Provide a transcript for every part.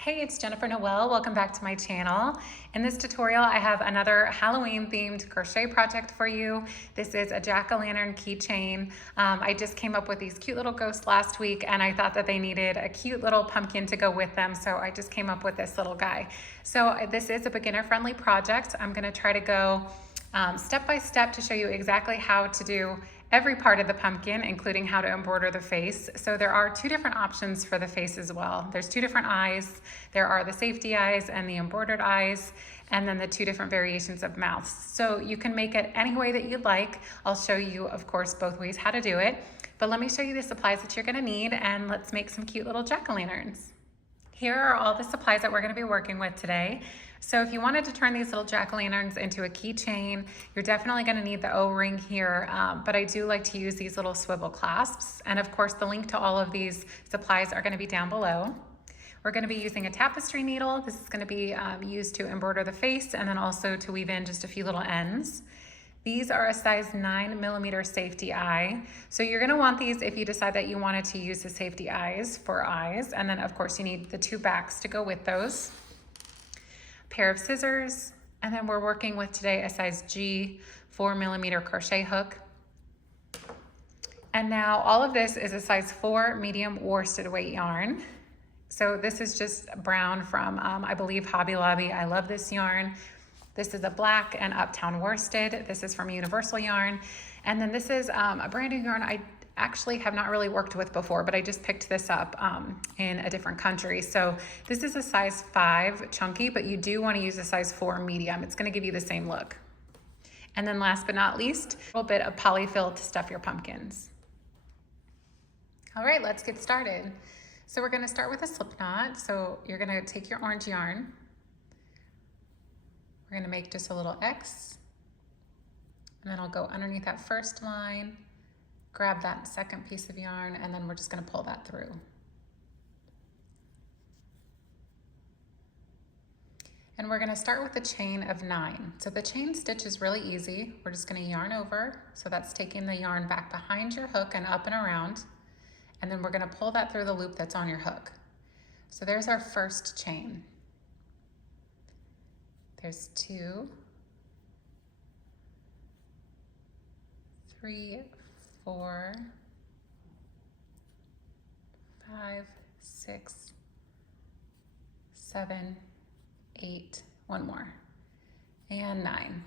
Hey, it's Jennifer Noel. Welcome back to my channel. In this tutorial, I have another Halloween themed crochet project for you. This is a jack-o'-lantern keychain. I just came up with these cute little ghosts last week and I thought that they needed a cute little pumpkin to go with them. So I just came up with this little guy. So this is a beginner-friendly project. I'm gonna try to go step by step to show you exactly how to do every part of the pumpkin, including how to embroider the face. So there are two different options for the face as well. There's two different eyes. There are the safety eyes and the embroidered eyes, and then the two different variations of mouths. So you can make it any way that you'd like. I'll show you, of course, both ways how to do it. But let me show you the supplies that you're gonna need, and let's make some cute little jack-o'-lanterns. Here are all the supplies that we're going to be working with today. So if you wanted to turn these little jack-o'-lanterns into a keychain, you're definitely going to need the O-ring here, but I do like to use these little swivel clasps. And of course, the link to all of these supplies are going to be down below. We're going to be using a tapestry needle. This is going to be used to embroider the face and then also to weave in just a few little ends. These are a size 9mm safety eye. So you're gonna want these if you decide that you wanted to use the safety eyes for eyes. And then of course you need the two backs to go with those. A pair of scissors. And then we're working with today a size G 4mm crochet hook. And now all of this is a size 4 medium worsted weight yarn. So this is just brown from, I believe, Hobby Lobby. I love this yarn. This is a black and uptown worsted. This is from Universal Yarn. And then this is a brand new yarn I actually have not really worked with before, but I just picked this up in a different country. So this is a size 5 chunky, but you do want to use a size 4 medium. It's going to give you the same look. And then last but not least, a little bit of polyfill to stuff your pumpkins. All right, let's get started. So we're going to start with a slip knot. So you're going to take your orange yarn. We're going to make just a little X, and then I'll go underneath that first line, grab that second piece of yarn, and then we're just going to pull that through. And we're going to start with a chain of 9. So the chain stitch is really easy. We're just going to yarn over. So that's taking the yarn back behind your hook and up and around. And then we're going to pull that through the loop that's on your hook. So there's our first chain. There's 2, 3, 4, 5, 6, 7, 8, one more, and 9.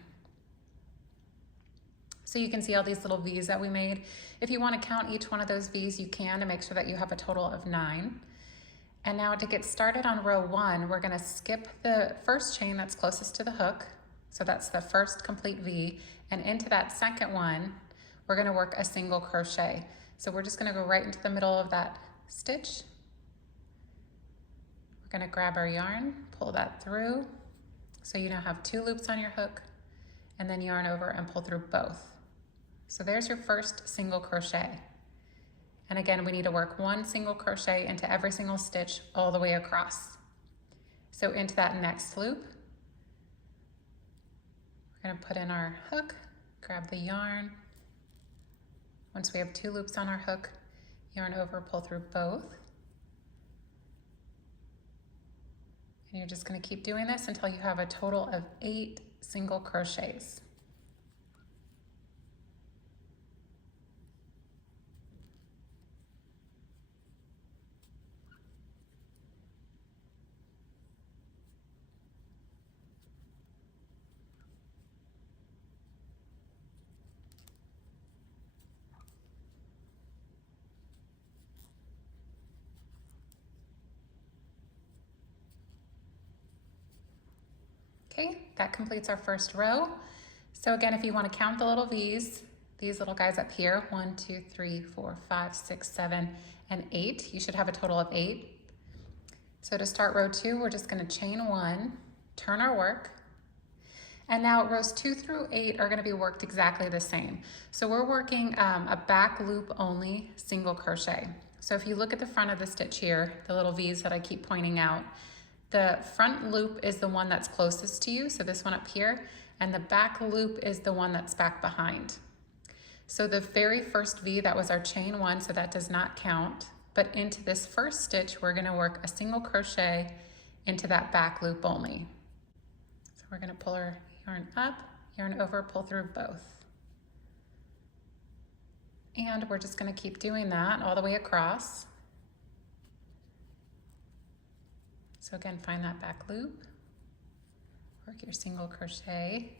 So you can see all these little V's that we made. If you want to count each one of those V's, you can to make sure that you have a total of 9. And now to get started on row 1, we're going to skip the first chain that's closest to the hook. So that's the first complete V. And into that second one, we're going to work a single crochet. So we're just going to go right into the middle of that stitch. We're going to grab our yarn, pull that through. So you now have 2 loops on your hook, and then yarn over and pull through both. So there's your first single crochet. And again, we need to work 1 single crochet into every single stitch all the way across. So into that next loop, we're going to put in our hook, grab the yarn. Once we have 2 loops on our hook, yarn over, pull through both. And you're just going to keep doing this until you have a total of 8 single crochets. Okay, that completes our first row. So again, if you want to count the little V's, these little guys up here, 1, 2, 3, 4, 5, 6, 7, and 8, you should have a total of 8. So to start row 2, we're just going to chain 1, turn our work, and now rows 2 through 8 are going to be worked exactly the same. So we're working a back loop only single crochet. So if you look at the front of the stitch here, the little V's that I keep pointing out, the front loop is the one that's closest to you, so this one up here, and the back loop is the one that's back behind. So the very first V, that was our chain 1, so that does not count. But into this first stitch, we're gonna work a single crochet into that back loop only. So we're gonna pull our yarn up, yarn over, pull through both. And we're just gonna keep doing that all the way across. So again, find that back loop, work your single crochet.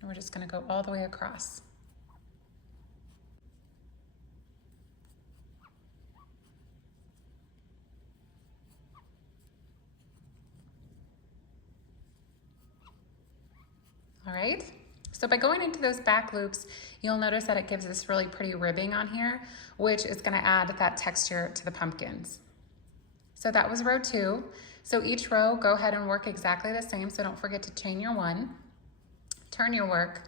And we're just gonna go all the way across. All right, so by going into those back loops, you'll notice that it gives this really pretty ribbing on here, which is gonna add that texture to the pumpkins. So that was row 2. So each row, go ahead and work exactly the same, so don't forget to chain your 1, turn your work,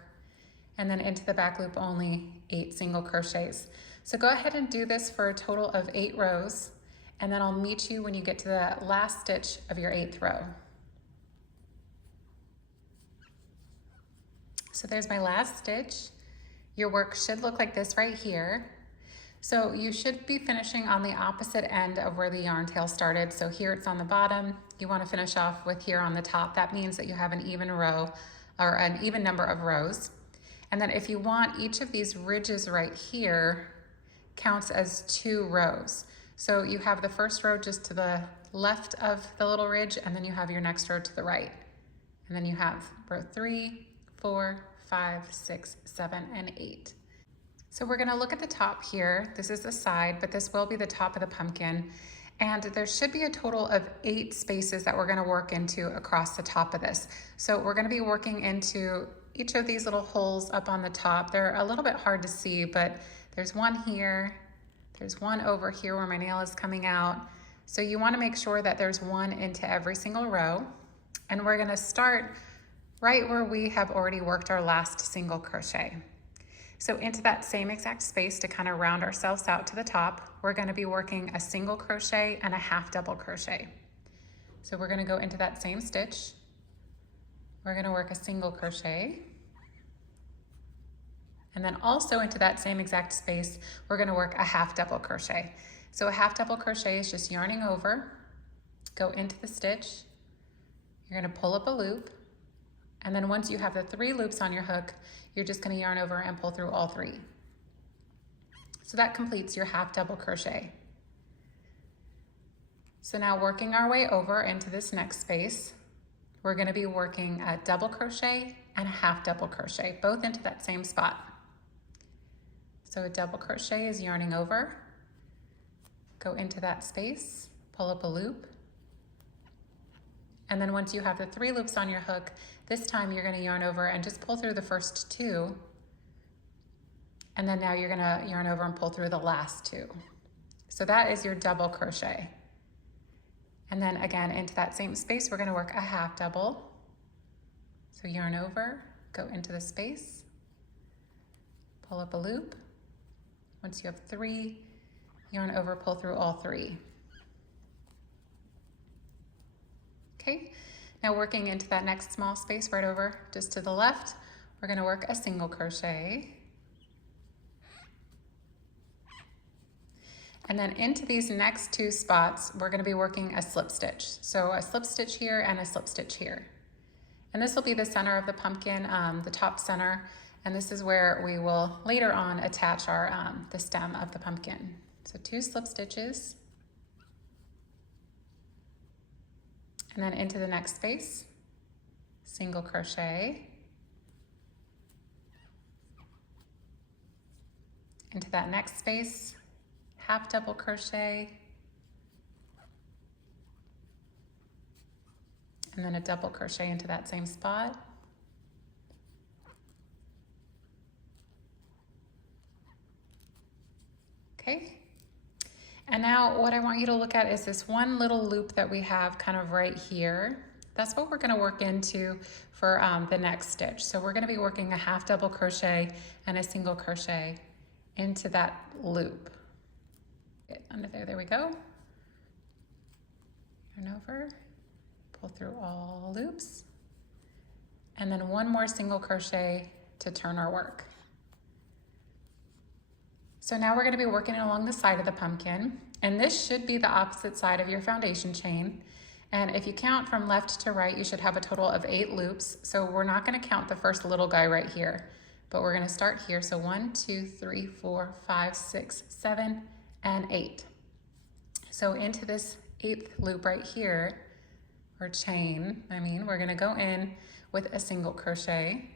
and then into the back loop only 8 single crochets. So go ahead and do this for a total of 8 rows, and then I'll meet you when you get to the last stitch of your 8th row. So there's my last stitch. Your work should look like this right here. So you should be finishing on the opposite end of where the yarn tail started. So here it's on the bottom. You want to finish off with here on the top. That means that you have an even row or an even number of rows. And then if you want, each of these ridges right here counts as 2 rows. So you have the first row just to the left of the little ridge, and then you have your next row to the right. And then you have row 3, 4, 5, 6, 7, and 8. So we're gonna look at the top here. This is the side, but this will be the top of the pumpkin. And there should be a total of 8 spaces that we're gonna work into across the top of this. So we're gonna be working into each of these little holes up on the top. They're a little bit hard to see, but there's one here, there's one over here where my nail is coming out. So you wanna make sure that there's one into every single row. And we're gonna start right where we have already worked our last single crochet. So into that same exact space, to kind of round ourselves out to the top, we're going to be working a single crochet and a half double crochet. So we're going to go into that same stitch. We're going to work a single crochet. And then also into that same exact space, we're going to work a half double crochet. So a half double crochet is just yarning over, go into the stitch, you're going to pull up a loop, and then once you have the 3 loops on your hook, you're just gonna yarn over and pull through all 3. So that completes your half double crochet. So now working our way over into this next space, we're gonna be working a double crochet and a half double crochet, both into that same spot. So a double crochet is yarning over, go into that space, pull up a loop, and then once you have the 3 loops on your hook, this time you're gonna yarn over and just pull through the first 2. And then now you're gonna yarn over and pull through the last 2. So that is your double crochet. And then again, into that same space, we're gonna work a half double. So yarn over, go into the space, pull up a loop. Once you have 3, yarn over, pull through all 3. Okay, now working into that next small space right over just to the left, we're going to work a single crochet. And then into these next 2 spots, we're going to be working a slip stitch. So a slip stitch here and a slip stitch here. And this will be the center of the pumpkin, the top center, and this is where we will later on attach our the stem of the pumpkin. So 2 slip stitches. And then into the next space, single crochet, into that next space, half double crochet, and then a double crochet into that same spot. Okay. And now what I want you to look at is this one little loop that we have kind of right here. That's what we're going to work into for the next stitch. So we're going to be working a half double crochet and a single crochet into that loop. Get under there we go. Yarn over, pull through all loops, and then one more single crochet to turn our work. So now we're going to be working along the side of the pumpkin, and this should be the opposite side of your foundation chain. And if you count from left to right, you should have a total of 8 loops. So we're not going to count the first little guy right here, but we're going to start here. So 1, 2, 3, 4, 5, 6, 7, and 8. So into this 8th loop right here, or chain, we're going to go in with a single crochet.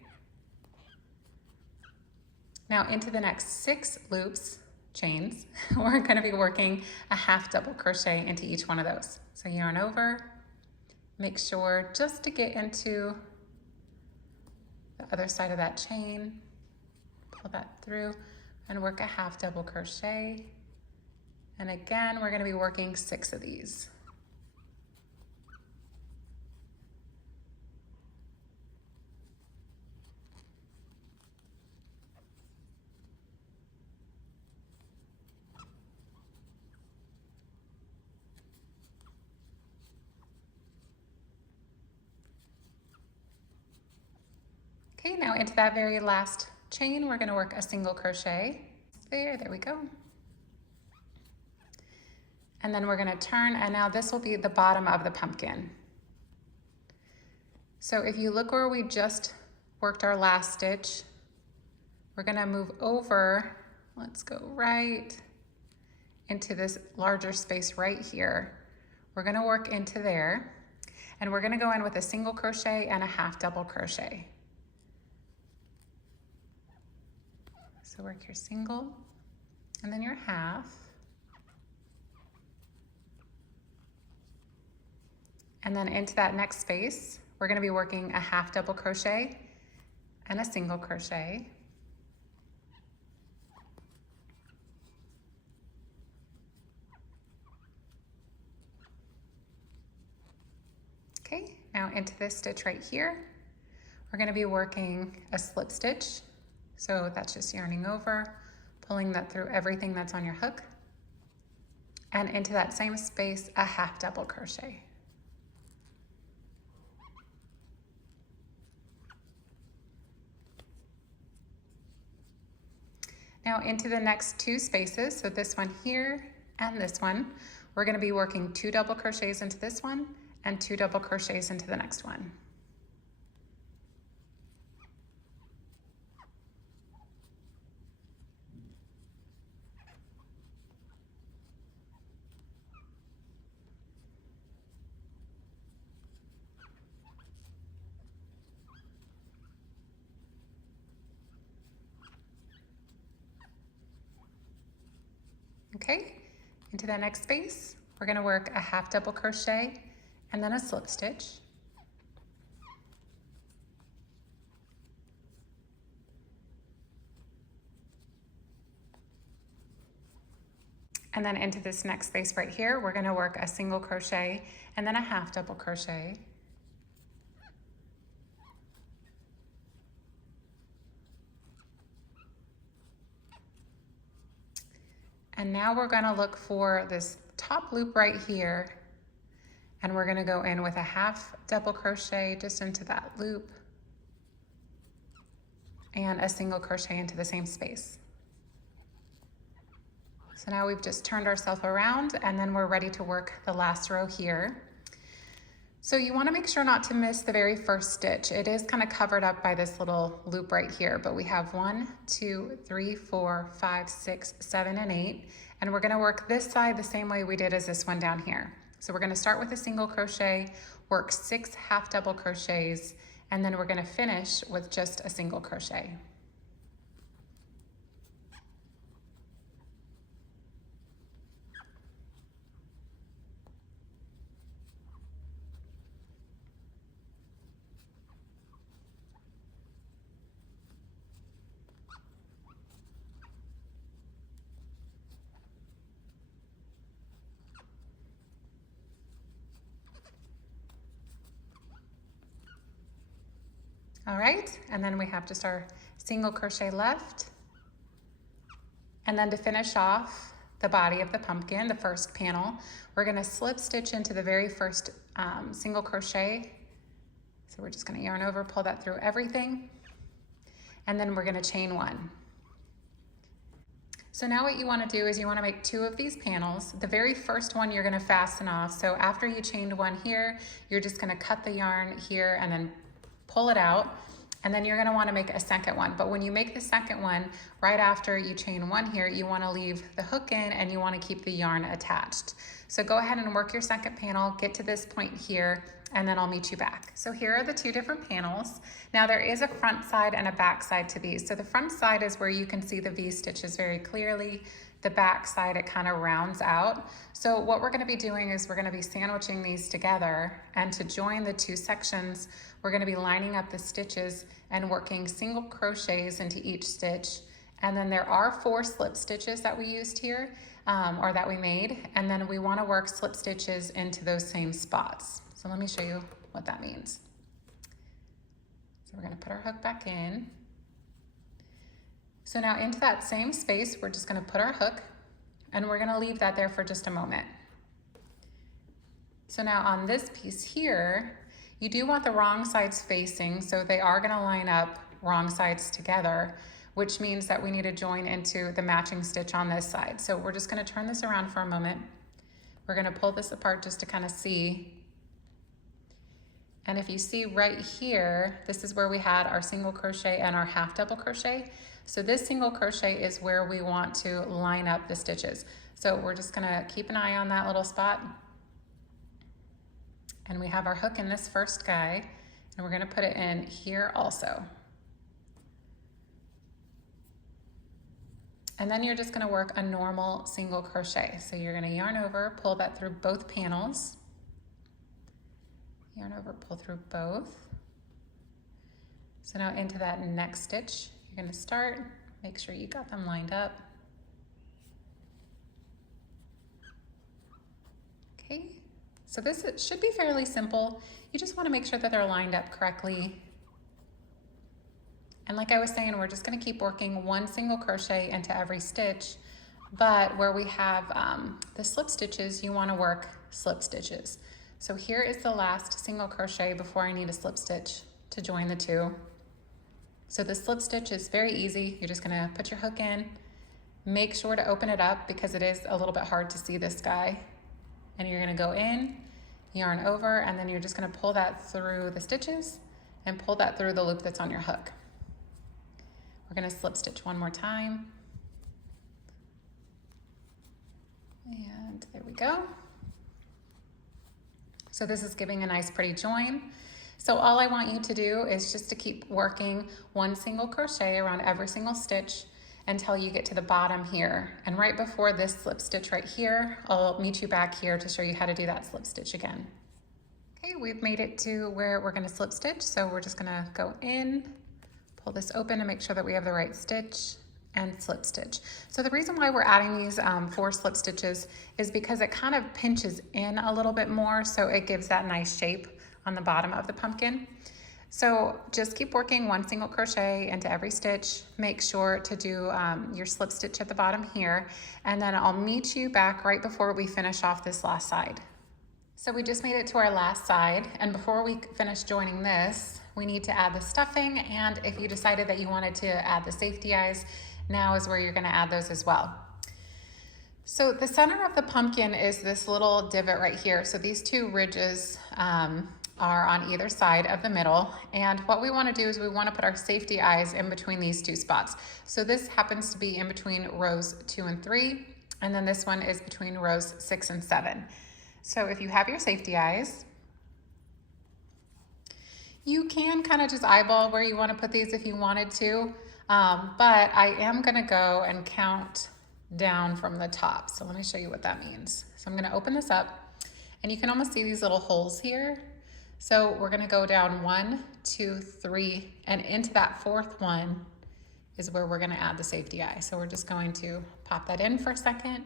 Now into the next 6 loops, chains, we're going to be working a half double crochet into each one of those. So yarn over, make sure just to get into the other side of that chain, pull that through and work a half double crochet. And again, we're going to be working 6 of these. Okay, now into that very last chain, we're going to work a single crochet. There we go. And then we're going to turn, and now this will be the bottom of the pumpkin. So if you look where we just worked our last stitch, we're going to move over, let's go right into this larger space right here. We're going to work into there, and we're going to go in with a single crochet and a half double crochet. So work your single and then your half. And then into that next space, we're going to be working a half double crochet and a single crochet. Okay, now into this stitch right here, we're going to be working a slip stitch. So that's just yarning over, pulling that through everything that's on your hook, and into that same space, a half double crochet. Now into the next 2 spaces, so this one here and this one, we're going to be working 2 double crochets into this one and 2 double crochets into the next one. Okay, into that next space, we're going to work a half double crochet and then a slip stitch. And then into this next space right here, we're going to work a single crochet and then a half double crochet. And now we're going to look for this top loop right here, and we're going to go in with a half double crochet just into that loop and a single crochet into the same space. So now we've just turned ourselves around, and then we're ready to work the last row here. So you want to make sure not to miss the very first stitch. It is kind of covered up by this little loop right here, but we have 1, 2, 3, 4, 5, 6, 7, and 8. And we're going to work this side the same way we did as this one down here. So we're going to start with a single crochet, work 6 half double crochets, and then we're going to finish with just a single crochet. All right, and then we have just our single crochet left. And then to finish off the body of the pumpkin, the first panel, we're going to slip stitch into the very first single crochet. So we're just going to yarn over, pull that through everything, and then we're going to chain 1. So now what you want to do is you want to make 2 of these panels. The very first one you're going to fasten off. So after you chained one here, you're just going to cut the yarn here and then pull it out. And then you're going to want to make a second one. But when you make the second one, right after you chain one here, you want to leave the hook in and you want to keep the yarn attached. So go ahead and work your second panel, get to this point here, and then I'll meet you back. So here are the 2 different panels. Now there is a front side and a back side to these. So the front side is where you can see the V-stitches very clearly. The back side, it kind of rounds out. So what we're going to be doing is we're going to be sandwiching these together, and to join the 2 sections, we're going to be lining up the stitches and working single crochets into each stitch. And then there are 4 slip stitches that we used here, or that we made, and then we want to work slip stitches into those same spots. So let me show you what that means. So we're going to put our hook back in. So now into that same space, we're just going to put our hook, and we're going to leave that there for just a moment. So now on this piece here, you do want the wrong sides facing, so they are going to line up wrong sides together, which means that we need to join into the matching stitch on this side. So we're just going to turn this around for a moment. We're going to pull this apart just to kind of see. And if you see right here, this is where we had our single crochet and our half double crochet. So this single crochet is where we want to line up the stitches. So we're just going to keep an eye on that little spot. And we have our hook in this first guy, and we're going to put it in here also. And then you're just going to work a normal single crochet. So you're going to yarn over, pull that through both panels. Yarn over, pull through both. So now into that next stitch, you're going to start. Make sure you got them lined up. Okay, so this should be fairly simple. You just want to make sure that they're lined up correctly. And like I was saying, we're just going to keep working 1 single crochet into every stitch, but where we have the slip stitches, you want to work slip stitches. So here is the last single crochet before I need a slip stitch to join the 2. So the slip stitch is very easy. You're just going to put your hook in, make sure to open it up because it is a little bit hard to see this guy. And you're going to go in, yarn over, and then you're just going to pull that through the stitches and pull that through the loop that's on your hook. We're going to slip stitch one more time. And there we go. So this is giving a nice pretty join. So all I want you to do is just to keep working 1 single crochet around every single stitch until you get to the bottom here. And right before this slip stitch right here, I'll meet you back here to show you how to do that slip stitch again. Okay, we've made it to where we're going to slip stitch. So we're just going to go in, pull this open to make sure that we have the right stitch, and slip stitch. So the reason why we're adding these 4 slip stitches is because it kind of pinches in a little bit more, so it gives that nice shape on the bottom of the pumpkin. So just keep working 1 single crochet into every stitch. Make sure to do your slip stitch at the bottom here, and then I'll meet you back right before we finish off this last side. So we just made it to our last side, and before we finish joining this, we need to add the stuffing, and if you decided that you wanted to add the safety eyes, now is where you're going to add those as well. So the center of the pumpkin is this little divot right here. So these 2 ridges are on either side of the middle, and what we want to do is we want to put our safety eyes in between these 2 spots. So this happens to be in between rows 2 and 3, and then this one is between rows 6 and 7. So if you have your safety eyes, you can kind of just eyeball where you want to put these if you wanted to, but I am going to go and count down from the top. So let me show you what that means. So I'm going to open this up, and you can almost see these little holes here. So we're going to go down 1, 2, 3, and into that 4th one is where we're going to add the safety eye. So we're just going to pop that in for a second,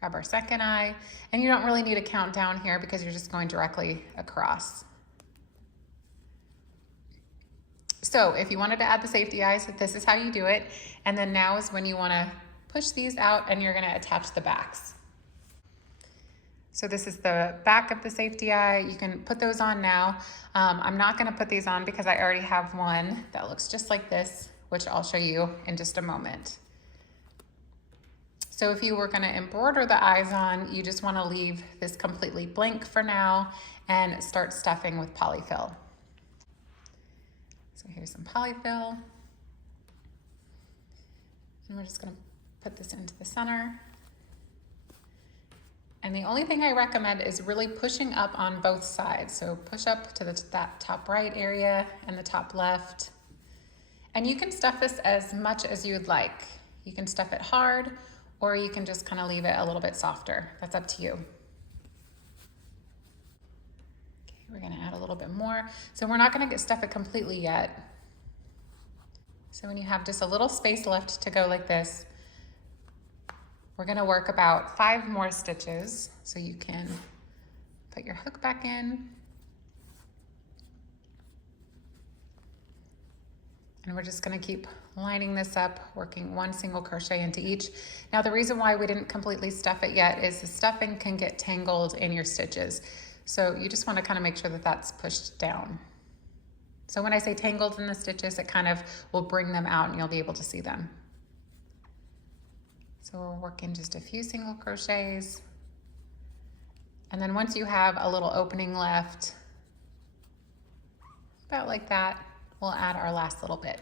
grab our second eye, and you don't really need to count down here because you're just going directly across. So if you wanted to add the safety eyes, this is how you do it. And then now is when you want to push these out, and you're going to attach the backs. So this is the back of the safety eye. You can put those on now. I'm not going to put these on because I already have one that looks just like this, which I'll show you in just a moment. So if you were going to embroider the eyes on, you just want to leave this completely blank for now and start stuffing with polyfill. So here's some polyfill. And we're just going to put this into the center. And the only thing I recommend is really pushing up on both sides. So push up to that top right area and the top left. And you can stuff this as much as you'd like. You can stuff it hard, or you can just kind of leave it a little bit softer. That's up to you. Okay, we're gonna add a little bit more. So we're not gonna stuff it completely yet. So when you have just a little space left to go like this, we're gonna work about 5 more stitches. So you can put your hook back in. And we're just gonna keep lining this up, working 1 single crochet into each. Now the reason why we didn't completely stuff it yet is the stuffing can get tangled in your stitches. So you just wanna kind of make sure that that's pushed down. So when I say tangled in the stitches, it kind of will bring them out and you'll be able to see them. So we're working just a few single crochets. And then once you have a little opening left, about like that, we'll add our last little bit.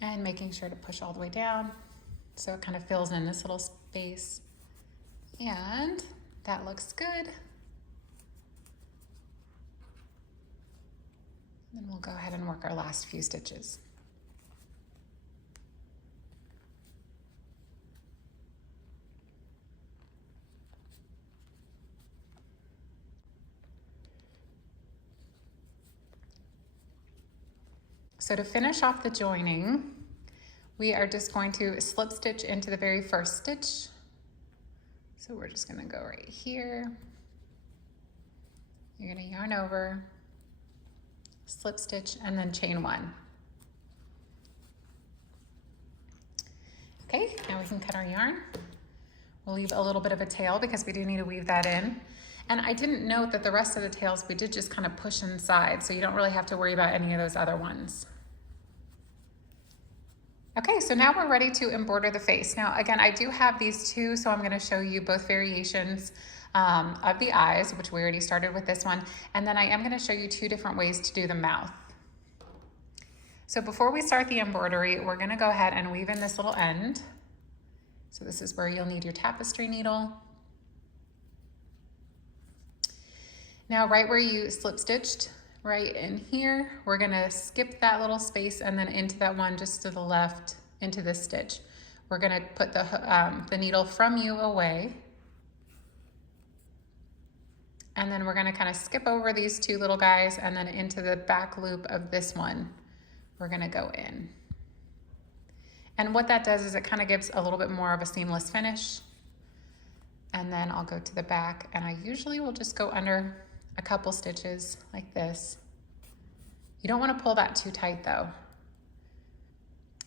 And making sure to push all the way down so it kind of fills in this little space. And that looks good. Then we'll go ahead and work our last few stitches. So to finish off the joining, we are just going to slip stitch into the very first stitch. So we're just gonna go right here. You're gonna yarn over, slip stitch, and then chain 1. Okay, now we can cut our yarn. We'll leave a little bit of a tail because we do need to weave that in. And I didn't note that the rest of the tails we did just kind of push inside, so you don't really have to worry about any of those other ones. Okay, so now we're ready to embroider the face. Now again, I do have these 2, so I'm gonna show you both variations of the eyes, which we already started with this one, and then I am gonna show you 2 different ways to do the mouth. So before we start the embroidery, we're gonna go ahead and weave in this little end. So this is where you'll need your tapestry needle. Now right where you slip stitched, right in here, we're gonna skip that little space and then into that one just to the left, into this stitch. We're gonna put the needle from you away. And then we're gonna kind of skip over these 2 little guys and then into the back loop of this one, we're gonna go in. And what that does is it kind of gives a little bit more of a seamless finish. And then I'll go to the back, and I usually will just go under a couple stitches like this. You don't want to pull that too tight though.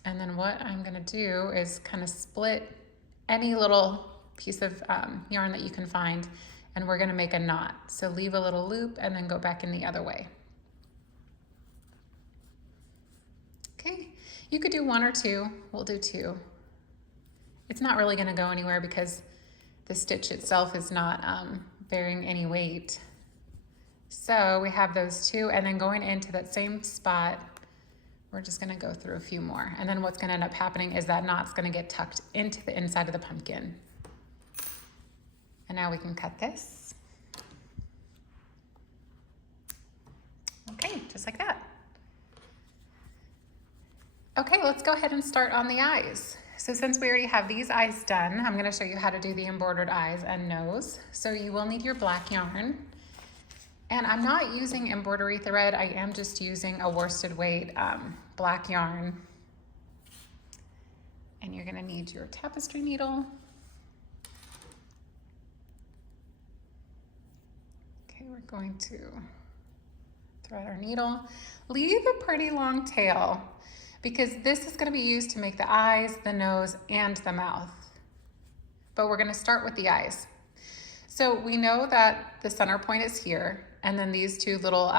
And then what I'm gonna do is kind of split any little piece of yarn that you can find, and we're gonna make a knot. So leave a little loop and then go back in the other way. Okay, you could do 1 or 2, we'll do 2. It's not really gonna go anywhere because the stitch itself is not bearing any weight. So we have those 2, and then going into that same spot, we're just gonna go through a few more. And then what's gonna end up happening is that knot's gonna get tucked into the inside of the pumpkin. And now we can cut this. Okay, just like that. Okay, let's go ahead and start on the eyes. So since we already have these eyes done, I'm gonna show you how to do the embroidered eyes and nose. So you will need your black yarn. And I'm not using embroidery thread, I am just using a worsted weight black yarn. And you're gonna need your tapestry needle. Okay, we're going to thread our needle. Leave a pretty long tail because this is gonna be used to make the eyes, the nose, and the mouth. But we're gonna start with the eyes. So we know that the center point is here, And then these two little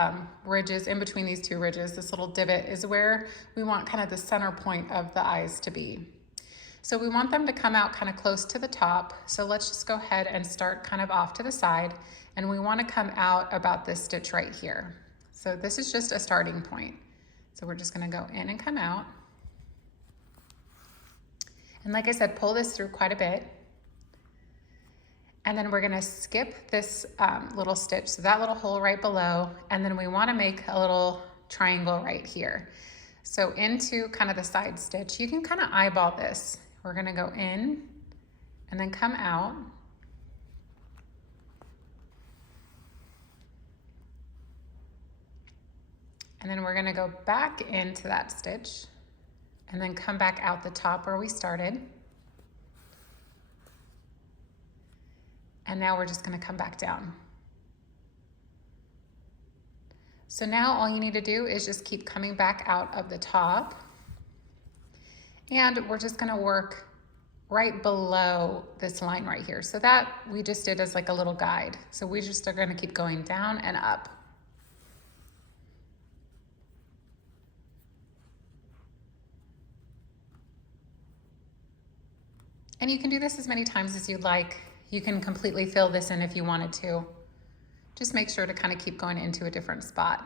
ridges, in between these two ridges, this little divot is where we want kind of the center point of the eyes to be. So we want them to come out kind of close to the top. So let's just go ahead and start kind of off to the side. And we want to come out about this stitch right here. So this is just a starting point. So we're just going to go in and come out. And like I said, pull this through quite a bit. And then we're going to skip this little stitch, so that little hole right below. And then we want to make a little triangle right here. So into kind of the side stitch, you can kind of eyeball this. We're going to go in and then come out. And then we're going to go back into that stitch and then come back out the top where we started. And now we're just going to come back down. So now all you need to do is just keep coming back out of the top. And we're just going to work right below this line right here. So that we just did as like a little guide. So we just are going to keep going down and up. And you can do this as many times as you'd like. You can completely fill this in if you wanted to. Just make sure to kind of keep going into a different spot.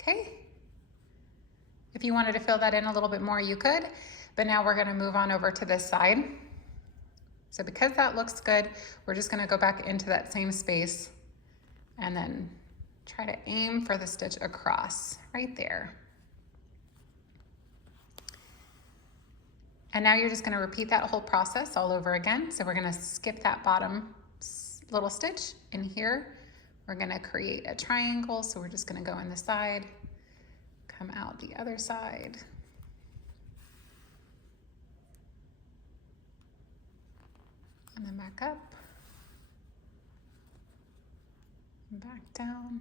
Okay. If you wanted to fill that in a little bit more, you could, but now we're going to move on over to this side. So because that looks good, we're just going to go back into that same space and then try to aim for the stitch across right there. And now you're just going to repeat that whole process all over again. So we're going to skip that bottom little stitch in here. We're going to create a triangle. So we're just going to go in the side, come out the other side. And then back up. And back down.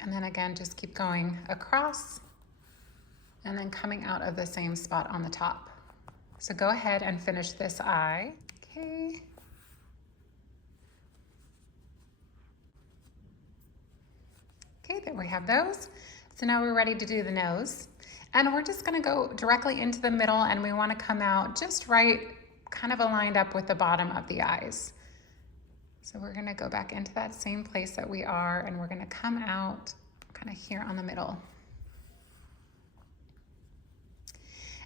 And then again, just keep going across and then coming out of the same spot on the top. So go ahead and finish this eye. Okay. Okay, there we have those. So now we're ready to do the nose. And we're just gonna go directly into the middle, and we wanna come out just right, kind of aligned up with the bottom of the eyes. So we're gonna go back into that same place that we are, and we're gonna come out kind of here on the middle.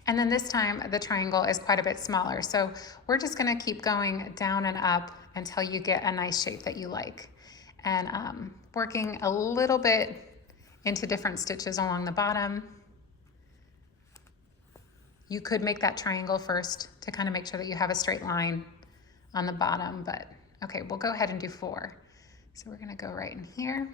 And then this time the triangle is quite a bit smaller. So we're just gonna keep going down and up until you get a nice shape that you like. And working a little bit into different stitches along the bottom. You could make that triangle first to kind of make sure that you have a straight line on the bottom, but okay, we'll go ahead and do 4. So we're gonna go right in here.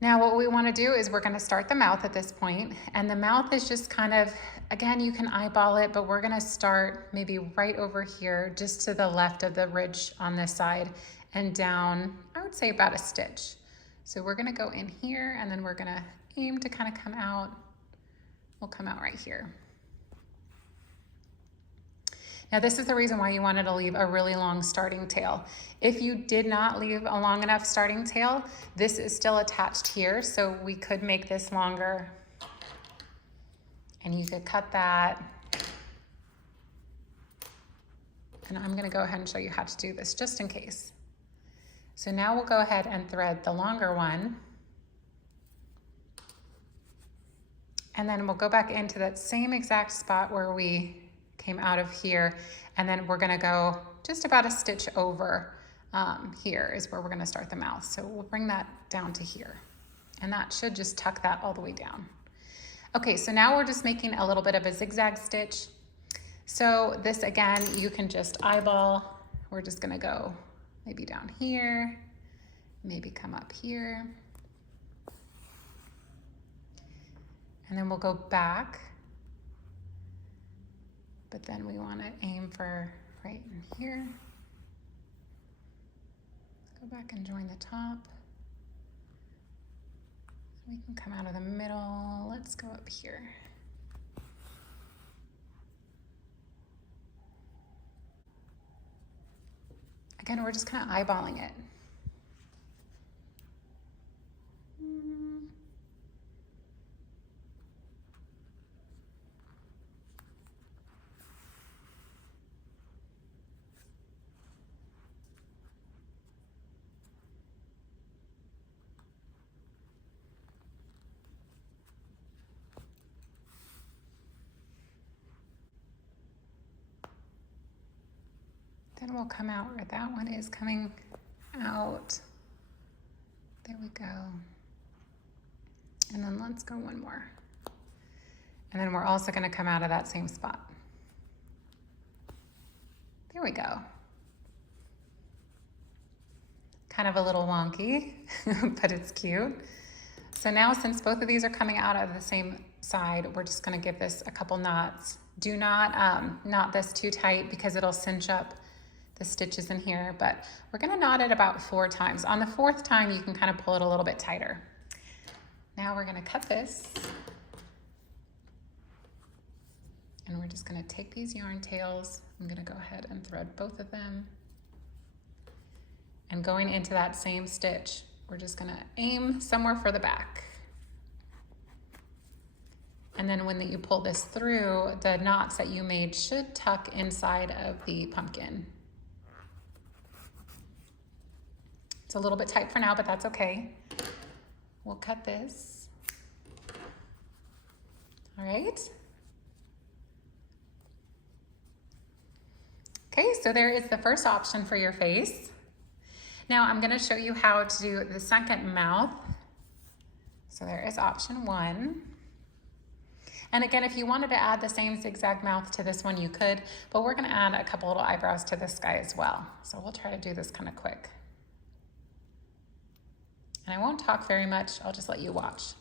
Now what we wanna do is we're gonna start the mouth at this point, and the mouth is just kind of, again, you can eyeball it, but we're gonna start maybe right over here, just to the left of the ridge on this side, and down, I would say about a stitch. So we're gonna go in here, and then we're gonna aim to kind of come out. We'll come out right here. Now this is the reason why you wanted to leave a really long starting tail. If you did not leave a long enough starting tail, this is still attached here, so we could make this longer. And you could cut that. And I'm gonna go ahead and show you how to do this just in case. So now we'll go ahead and thread the longer one. And then we'll go back into that same exact spot where we came out of here, and then we're gonna go just about a stitch over here is where we're gonna start the mouth. So we'll bring that down to here, and that should just tuck that all the way down. Okay, so now we're just making a little bit of a zigzag stitch. So this, again, you can just eyeball. We're just gonna go maybe down here, maybe come up here. And then we'll go back, but then we want to aim for right in here. Go back and join the top. We can come out of the middle. Let's go up here. Again, we're just kind of eyeballing it. Then we'll come out where that one is coming out. There we go. And then let's go one more. And then we're also going to come out of that same spot. There we go. Kind of a little wonky, but it's cute. So now, since both of these are coming out of the same side, we're just going to give this a couple knots. Do not knot this too tight because it'll cinch up the stitches in here, but we're going to knot it about 4 times. On the 4th time, you can kind of pull it a little bit tighter. Now we're going to cut this, and we're just going to take these yarn tails. I'm going to go ahead and thread both of them, and going into that same stitch, we're just going to aim somewhere for the back. And then when you pull this through, the knots that you made should tuck inside of the pumpkin. It's a little bit tight for now, but that's okay. We'll cut this. All right. Okay, so there is the first option for your face. Now I'm going to show you how to do the second mouth. So there is option 1. And again, if you wanted to add the same zigzag mouth to this one, you could, but we're going to add a couple little eyebrows to this guy as well. So we'll try to do this kind of quick. And I won't talk very much, I'll just let you watch.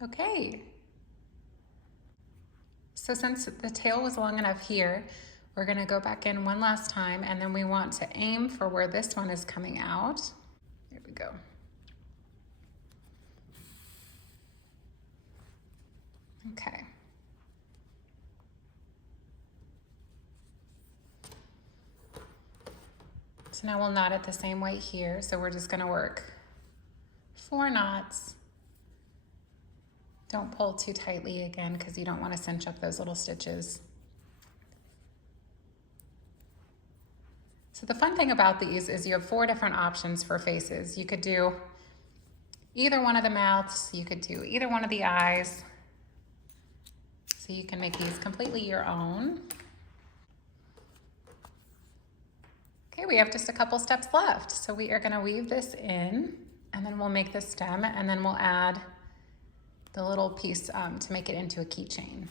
Okay, so since the tail was long enough here, we're going to go back in one last time, and then we want to aim for where this one is coming out. There we go. Okay. So now we'll knot it the same way here. So we're just going to work 4 knots. Don't pull too tightly again because you don't want to cinch up those little stitches. So the fun thing about these is you have 4 different options for faces. You could do either one of the mouths, you could do either one of the eyes. So you can make these completely your own. Okay, we have just a couple steps left. So we are going to weave this in, and then we'll make the stem, and then we'll add the little piece to make it into a keychain.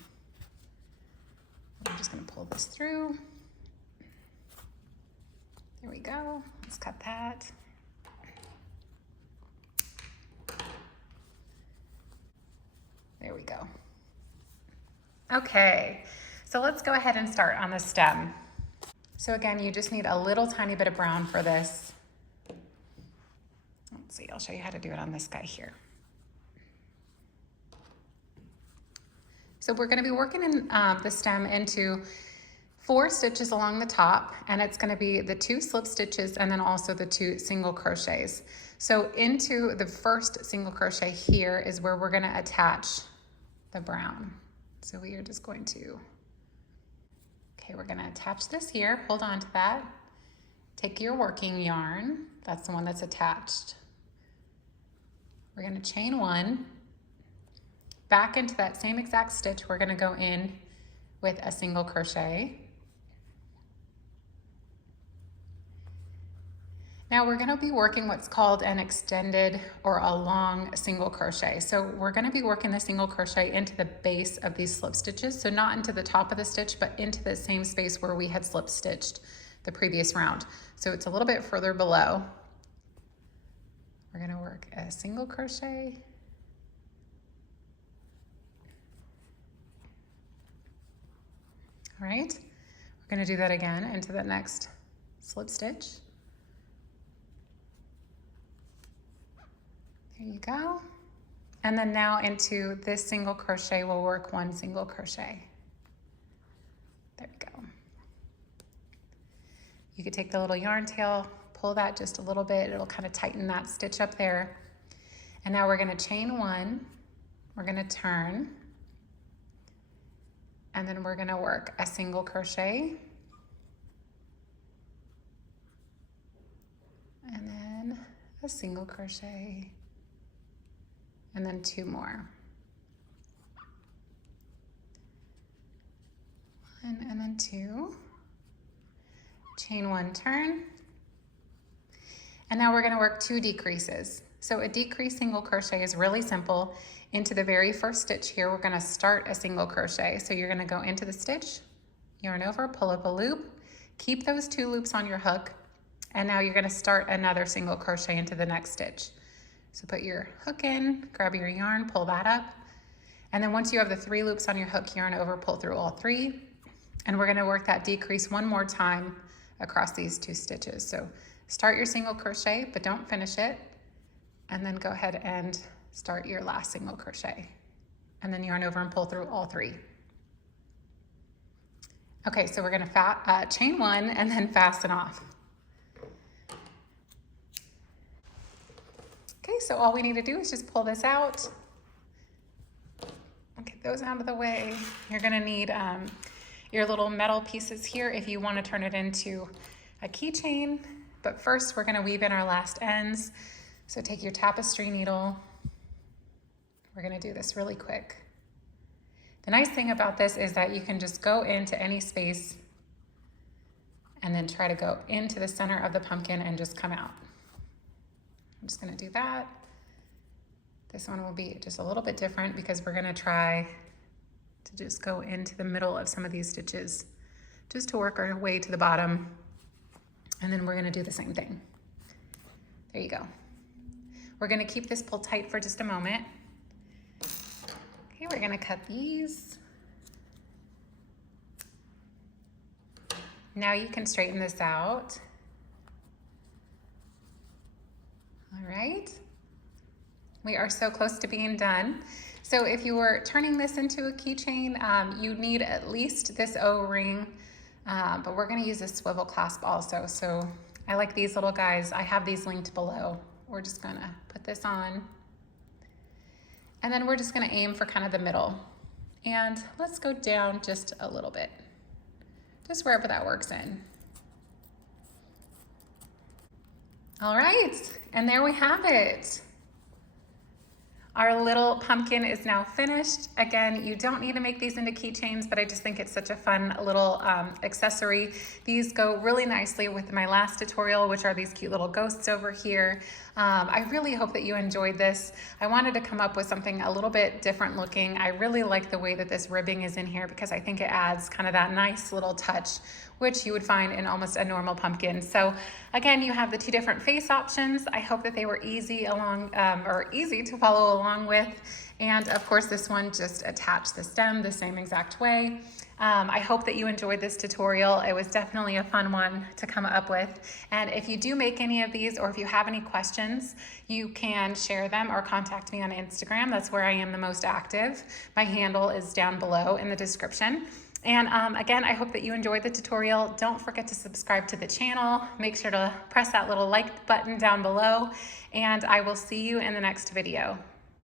I'm just going to pull this through. There we go. Let's cut that. There we go. Okay, so let's go ahead and start on the stem. So again, you just need a little tiny bit of brown for this. let's see, I'll show you how to do it on this guy here. So we're going to be working in the stem into 4 stitches along the top, and it's going to be the 2 slip stitches and then also the 2 single crochets. So into the first single crochet here is where we're going to attach the brown. So we are just going to, okay, we're going to attach this here. Hold on to that. Take your working yarn. That's the one that's attached. We're going to chain 1. Back into that same exact stitch, we're going to go in with a single crochet. Now we're going to be working what's called an extended or a long single crochet. So we're going to be working the single crochet into the base of these slip stitches. So not into the top of the stitch, but into the same space where we had slip stitched the previous round. So it's a little bit further below. We're going to work a single crochet. All right, we're going to do that again into the next slip stitch. There you go. And then now into this single crochet, we'll work 1 single crochet. There we go. You could take the little yarn tail, pull that just a little bit. It'll kind of tighten that stitch up there. And now we're going to chain 1. We're going to turn. And then we're going to work a single crochet. And then a single crochet. And then 2 more. 1 and then 2. Chain 1, turn. And now we're going to work 2 decreases. So a decrease single crochet is really simple. Into the very first stitch here, we're going to start a single crochet. So you're going to go into the stitch, yarn over, pull up a loop, keep those 2 loops on your hook, and now you're going to start another single crochet into the next stitch. So put your hook in, grab your yarn, pull that up, and then once you have the 3 loops on your hook, yarn over, pull through all 3, and we're going to work that decrease 1 more time across these 2 stitches. So start your single crochet, but don't finish it, and then go ahead and start your last single crochet, and then yarn over and pull through all 3. Okay, so we're gonna chain 1 and then fasten off. Okay, so all we need to do is just pull this out. Get those out of the way. You're gonna need your little metal pieces here if you want to turn it into a keychain, but first we're gonna weave in our last ends. So take your tapestry needle. We're going to do this really quick. The nice thing about this is that you can just go into any space and then try to go into the center of the pumpkin and just come out. I'm just going to do that. This one will be just a little bit different because we're going to try to just go into the middle of some of these stitches just to work our way to the bottom. And then we're going to do the same thing. There you go. We're going to keep this pulled tight for just a moment. Okay, we're going to cut these. Now you can straighten this out. All right. We are so close to being done. So if you were turning this into a keychain, you need at least this O-ring, but we're going to use a swivel clasp also. So I like these little guys. I have these linked below. We're just going to put this on. And then we're just going to aim for kind of the middle. And let's go down just a little bit, just wherever that works in. All right, and there we have it. Our little pumpkin is now finished. Again, you don't need to make these into keychains, but I just think it's such a fun little accessory. These go really nicely with my last tutorial, which are these cute little ghosts over here. I really hope that you enjoyed this. I wanted to come up with something a little bit different looking. I really like the way that this ribbing is in here because I think it adds kind of that nice little touch, which you would find in almost a normal pumpkin. So again, you have the 2 different face options. I hope that they were easy to follow along with. And of course, this one just attached the stem the same exact way. I hope that you enjoyed this tutorial. It was definitely a fun one to come up with. And if you do make any of these, or if you have any questions, you can share them or contact me on Instagram. That's where I am the most active. My handle is down below in the description. And again, I hope that you enjoyed the tutorial. Don't forget to subscribe to the channel. Make sure to press that little like button down below, and I will see you in the next video.